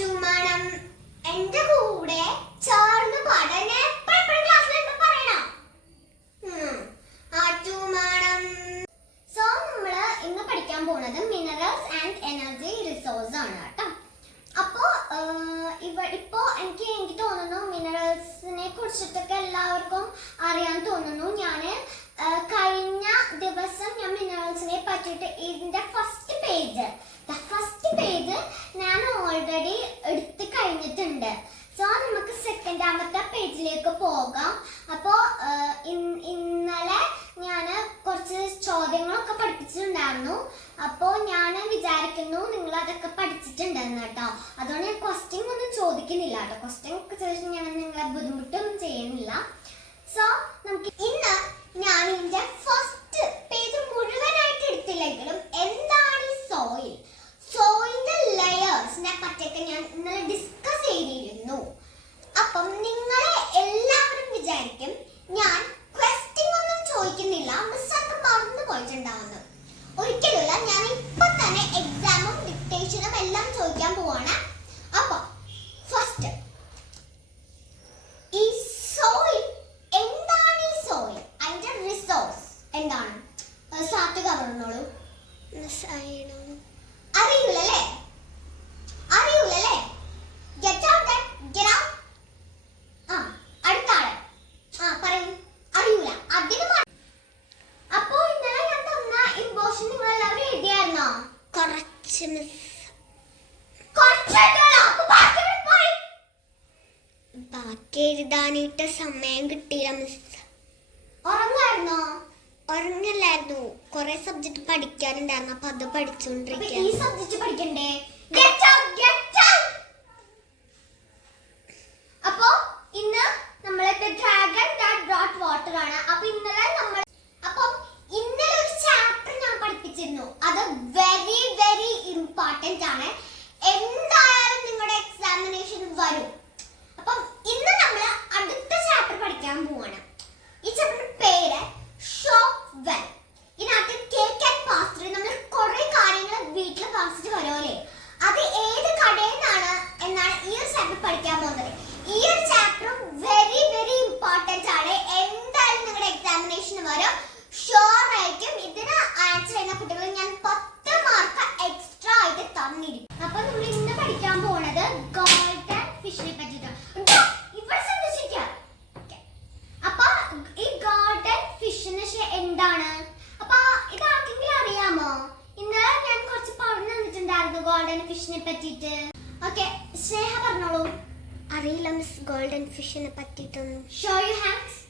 അച്ചുമണം എന്റെ കൂടെ ചേർന്ന്. അച്ചുമണം സോ നമ്മൾ ഇന്ന് പഠിക്കാൻ പോകുന്നത് മിനറൽസ് ആൻഡ് എനർജി റിസോഴ്സ് ആണ് കേട്ടോ. അപ്പോ ഇവ എനിക്ക് എനിക്ക് തോന്നുന്നു മിനറൽസിനെ കുറിച്ചിട്ടൊക്കെ എല്ലാവർക്കും അറിയാൻ തോന്നുന്നു. ഞാൻ കഴിഞ്ഞ ദിവസം ഞാൻ മിനറൽസിനെ പറ്റിയിട്ട് ഇതിന്റെ ഫസ്റ്റ് പേജ് ഫസ്റ്റ് പേജ് ഞാൻ ഓൾറെഡി എടുത്ത് കഴിഞ്ഞിട്ടുണ്ട് സോ നമുക്ക് സെക്കൻഡാമത്തെ പേജിലേക്ക് പോകാം. അപ്പോ ഇന്നലെ ഞാൻ കുറച്ച് ചോദ്യങ്ങളൊക്കെ പഠിപ്പിച്ചിട്ടുണ്ടായിരുന്നു. അപ്പോ ഞാൻ വിചാരിക്കുന്നു നിങ്ങൾ അതൊക്കെ പഠിച്ചിട്ടുണ്ടെന്ന് കേട്ടോ. അതുകൊണ്ട് ഞാൻ ക്വസ്റ്റ്യൻ ഒന്നും ചോദിക്കുന്നില്ല കേട്ടോ. ക്വസ്റ്റ്യൻ ഒക്കെ ചോദിച്ചാൽ ഞാൻ നിങ്ങളെ ബുദ്ധിമുട്ടൊന്നും ചെയ്യുന്നില്ല. സോ നമുക്ക് ഇന്ന് ഞാൻ ഇതിന്റെ ഫസ്റ്റ് പേജ് മുഴുവനായിട്ട് എടുത്തില്ലെങ്കിലും എന്താണ് ഈ സോയിൽ സോയിലിന്റെ ലെയേഴ്സിനെ പറ്റിയൊക്കെ ഞാൻ ഇന്നലെ ഡിസ്കസ് ചെയ്തിരുന്നു അപ്പം നിങ്ങളെ എല്ലാവരും വിചാരിക്കും ഞാൻ ക്വസ്റ്റ്യൻ ഒന്നും ചോദിക്കുന്നില്ല. മിസ്സൊക്കെ മറന്നു പോയിട്ടുണ്ടാവുന്നു. ഒരിക്കലുമില്ല ഞാൻ ഇപ്പൊ തന്നെ എക്സാമും ഡിക്റ്റേഷനും എല്ലാം ചോദിക്കാൻ പോവാണ്. അപ്പൊ ഫസ്റ്റ് ഈ സോയിൽ എന്താണ് ഈ സോയിൽ അതിന്റെ റിസോഴ്സ് എന്താണ്? ബാക്കി എഴുതാനായിട്ട് സമയം കിട്ടിയില്ല മിസ് ഉറങ്ങായിരുന്നോ ഉറങ്ങില്ലായിരുന്നു കുറെ സബ്ജക്ട് പഠിക്കാനുണ്ടായിരുന്നു. അപ്പൊ അത് ഈ പഠിച്ചുകൊണ്ടിരിക്കുക സബ്ജക്ട് പഠിക്കണ്ടേ അപ്പോ ഇന്ന് നമ്മളെ ഡ്രാഗൺ ദാറ്റ് ബ്രോട്ട് വാട്ടർ ആണ്. അപ്പൊ ഇന്നലെ നമ്മൾ അപ്പം ഇന്നലെ ഒരു ചാപ്റ്റർ ഞാൻ പഠിപ്പിച്ചിരുന്നു. അത് വെരി വെരി ഇമ്പോർട്ടന്റ് ആണ്. എന്തായാലും നിങ്ങളുടെ എക്സാമിനേഷൻ വരും അപ്പം ഇന്ന് നമ്മൾ അടുത്ത പഠിക്കാൻ പോവാണ്. ഈ ചാപ്റ്റർ പേര് ഷോപ്പ് വെൽ ഇതിനകത്ത് കേക്ക് ആൻഡ് പാസ്റ്ററി നമ്മൾ കുറെ കാര്യങ്ങൾ വീട്ടിൽ താമസിച്ച് വരുമല്ലേ അത് ഏത് കടയിൽ നിന്നാണ് എന്നാണ് ഈ ഒരു ചാപ്റ്റർ പഠിക്കാൻ പോകുന്നത്. ഈ ഒരു ചാപ്റ്ററും വെരി വെരി ഇമ്പോർട്ടന്റ് ആണ്. എന്തായാലും നിങ്ങളുടെ എക്സാമിനേഷൻ വരും. ഷുവർ ആയിട്ടും ഇതിന് ആൻസർ ചെയ്യുന്ന കുട്ടികൾ ഞാൻ പത്ത് മാർക്ക് എക്സ്ട്രാ ആയിട്ട് തന്നിരിക്കും. അപ്പൊ നമ്മൾ ഇന്ന് പഠിക്കാൻ പോകുന്നത് ഗോൾഡൻ ഫിഷിനെ പറ്റിയിട്ടാണ് ഉണ്ടോ? ഇവിടെ ശ്രദ്ധിച്ചിരിക്കുക Okay. അപ്പൊ ഈ ഗോൾഡൻ ഫിഷിന് എന്താണ് അപ്പൊ ഇത് ആർക്കെങ്കിലും അറിയാമോ ഇന്നലെ ഞാൻ കുറച്ച് പറഞ്ഞു തന്നിട്ടുണ്ടായിരുന്നു ഗോൾഡൻ ഫിഷിനെ പറ്റിയിട്ട്. ഓക്കെ സ്നേഹ പറഞ്ഞോളൂ. അറിയില്ല മിസ് ഗോൾഡൻ ഫിഷിനെ പറ്റിയിട്ടൊന്നും. Show you hands